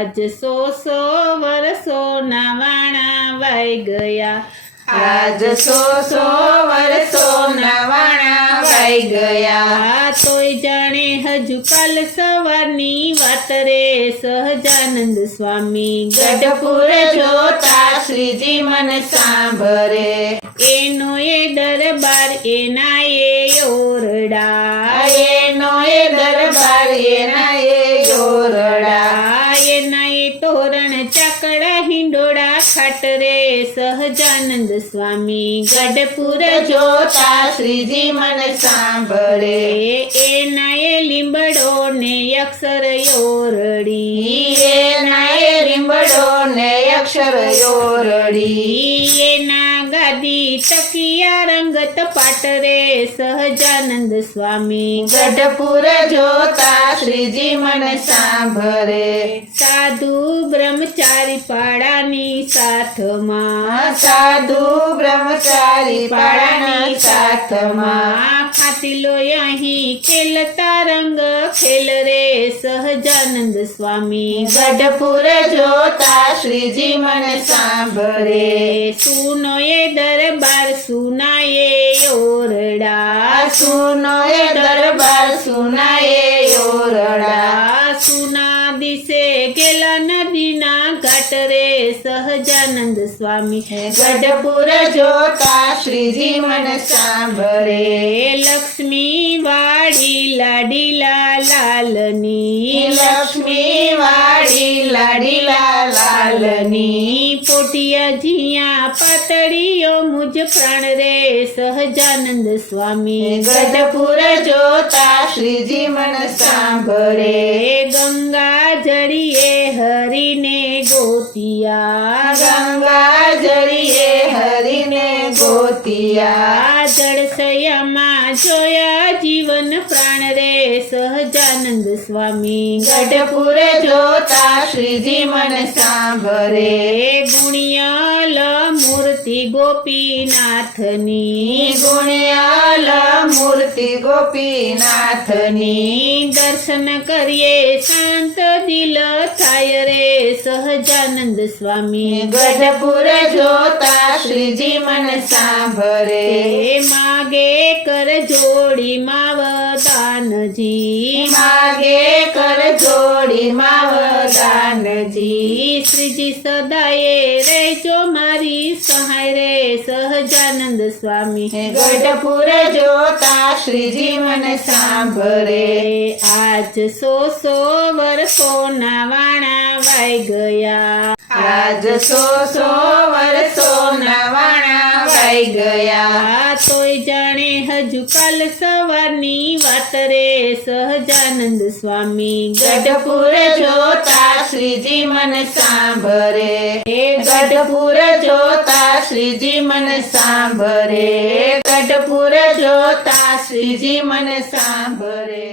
આજ 100 વર્ષોના વાણા વાઈ ગયા, આજ 100 વર્ષોના વાણા વાઈ ગયા। તોય જાણે હજુ કાલ સવારની વાત રે, સહજાનંદ સ્વામી ગઢપુર જોતા શ્રીજી મન સાંભળે, એનો એ દરબાર એના એ ઓરડા, એનો એ દરબાર એના એ ઓરડા, એના એ તોરણ ચાકડા હિંડોળા ખાટ રે, સહજાનંદ સ્વામી ગઢપુર જોતા શ્રીજી મન સાંભળે, એના એ લીંબડો ને અક્ષર ઓરડી, એના એ લીંબડો ને અક્ષર ઓરડી, એના ગાદી તકિયા રંગત પાટ રે, સહજાનંદ સ્વામી ગઢપુર જોતા શ્રીજી મન સાંભળે, સાધુ બ્રહ્મચારી પાડાની સાથમાં, સાધુ બ્રહ્મચારી પાડાની સાથમાં, ખાતીલો અહીં ખેલતા રંગ ખેલ રે, સહજાનંદ સ્વામી ગઢપુર જોતા શ્રીજી મન સાંભળે, સુનો એ દરબાર સુના એ ઓરડા, સુનો એ દરબાર સુના એ ઓરડા, સુના દિશે ગેલા નદીના ઘાટ રે, સહજાનંદ સ્વામી ગઢપુર જોતા શ્રીજી મન સાંભળે, લક્ષ્મી વાડી લાડીલા લાલની, લક્ષ્મી વાડી લાડીલા લાલની, પોટિયા જીયા પાતળીઓ મુજ પ્રાણ રે, સહજાનંદ સ્વામી ગઢપુર જોતા શ્રીજી મન સાંભળે, ગંગા જળીએ હરીને ગોતિયા, ગંગા જળીએ હરીને ગોતિયા, જળસયામાં જોયા જીવન પ્રાણ રે, સહજાનંદ સ્વામી ગઢપુર જોતા શ્રીજી મન સાંભળે, ગુણિયાલ મૂર્તિ ગોપીનાથની, ગુણિયાલ મૂર્તિ ગોપીનાથની, દર્શન કરીએ શાંત દિલ થાય રે, સહજાનંદ સ્વામી ગઢપુર જોતા શ્રીજી મન સાંભળે, માગે કર જોડી માવદાનજી, માગે કર જોડી માવદાનજી, શ્રીજી સદાયે રહેજો મારી સહાય રે, સહજાનંદ સ્વામી ગઢપુર જોતા શ્રીજી મન સાંભળે, આજ 100 વર્ષોના વાણા વાઈ ગયા, આજ 100 વર્ષોના વાણા વાઈ ગયા। તોય જાણે હજુ કાલ સવારની વાત રે, સહજાનંદ સ્વામી ગઢપુર જોતા શ્રીજી મન સાંભળે, ગઢપુર જોતા શ્રીજી મન સાંભળે, ગઢપુર જોતા શ્રીજી મન સાંભળે।